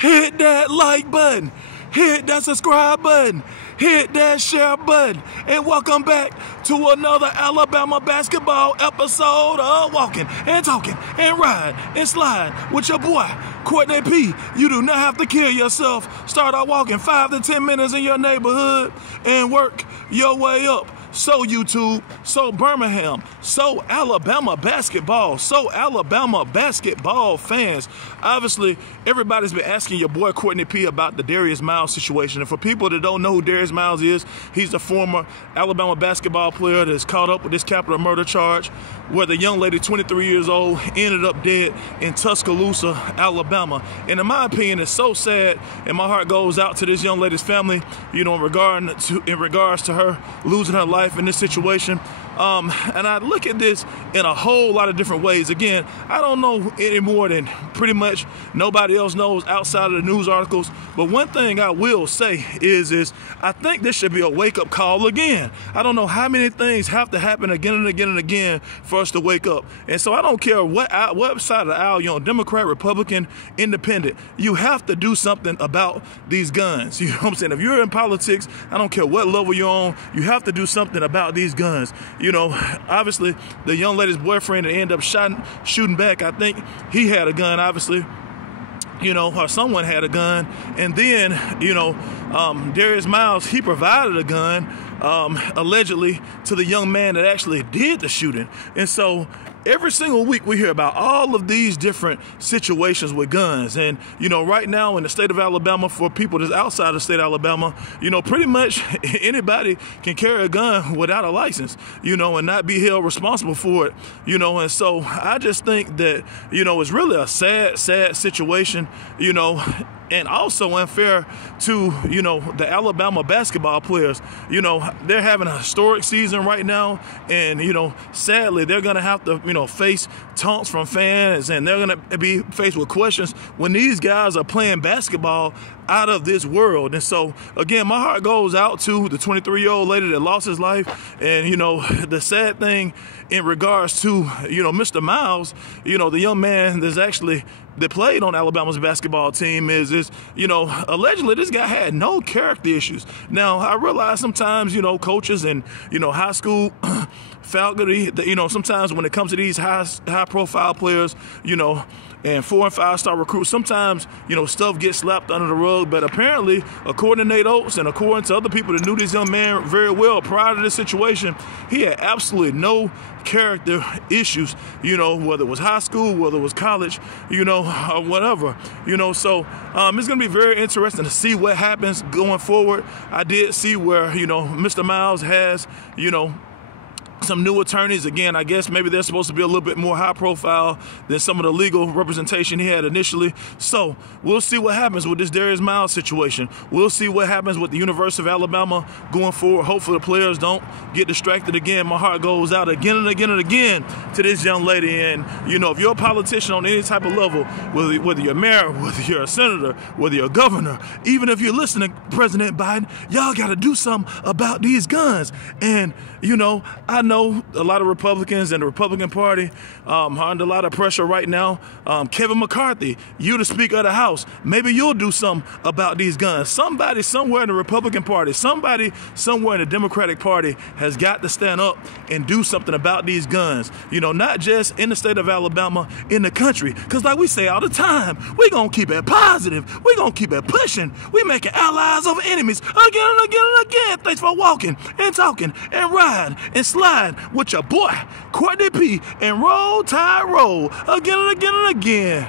hit that like button, hit that subscribe button, hit that share button, and welcome back to another Alabama basketball episode of Walking and Talking and Ride and Slide with your boy, Courtney P. You do not have to kill yourself. Start out walking 5 to 10 minutes in your neighborhood and work your way up. So YouTube, so Birmingham, so Alabama basketball, so Alabama basketball fans. Obviously, everybody's been asking your boy Courtney P about the Darius Miles situation. And for people that don't know who Darius Miles is, he's the former Alabama basketball player that's caught up with this capital murder charge, where the young lady, 23 years old, ended up dead in Tuscaloosa, Alabama. And in my opinion, it's so sad, and my heart goes out to this young lady's family, you know, in regards to her losing her life in this situation. And I look at this in a whole lot of different ways. Again, I don't know any more than pretty much nobody else knows outside of the news articles. But one thing I will say is I think this should be a wake-up call again. I don't know how many things have to happen again and again and again for us to wake up. And so I don't care what side of the aisle you're on, Democrat, Republican, Independent, you have to do something about these guns. You know what I'm saying? If you're in politics, I don't care what level you're on, you have to do something about these guns. You know, obviously, the young lady's boyfriend that ended up shooting back, I think he had a gun, obviously, you know, or someone had a gun. And then, you know, Darius Miles, he provided a gun, allegedly, to the young man that actually did the shooting. And so every single week we hear about all of these different situations with guns. And, you know, right now in the state of Alabama, for people that's outside the state of Alabama, you know, pretty much anybody can carry a gun without a license, you know, and not be held responsible for it, you know. And so I just think that, you know, it's really a sad situation, you know, and also unfair to, you know, the Alabama basketball players. You know, they're having a historic season right now, and, you know, sadly, they're going to have to, you know, face taunts from fans, and they're going to be faced with questions when these guys are playing basketball out of this world. And so, again, my heart goes out to the 23-year-old lady that lost his life. And, you know, the sad thing in regards to, you know, Mr. Miles, you know, the young man that played on Alabama's basketball team is, you know, allegedly this guy had no character issues. Now, I realize sometimes, you know, coaches and, you know, high school faculty, you know, sometimes when it comes to these high profile players, you know, and 4- and 5-star recruits, sometimes, you know, stuff gets slapped under the rug. But apparently, according to Nate Oates and according to other people that knew this young man very well prior to this situation, he had absolutely no character issues, you know, whether it was high school, whether it was college, you know, or whatever, you know. So it's going to be very interesting to see what happens going forward. I did see where, you know, Mr. Miles has, you know, some new attorneys. Again, I guess maybe they're supposed to be a little bit more high profile than some of the legal representation he had initially. So we'll see what happens with this Darius Miles situation. We'll see what happens with the University of Alabama going forward. Hopefully the players don't get distracted again. My heart goes out again and again and again to this young lady. And, you know, if you're a politician on any type of level, whether you're a mayor, whether you're a senator, whether you're a governor, even if you're listening to President Biden, y'all got to do something about these guns. And, you know, I know a lot of Republicans and the Republican Party are under a lot of pressure right now. Kevin McCarthy, you the Speaker of the House, maybe you'll do something about these guns. Somebody somewhere in the Republican Party, somebody somewhere in the Democratic Party has got to stand up and do something about these guns. You know, not just in the state of Alabama, in the country. Because like we say all the time, we're going to keep it positive. We're going to keep it pushing. We're making allies over enemies again and again and again. Thanks for walking and talking and ride and slide with your boy, Courtney P. And roll, tide, roll again and again and again.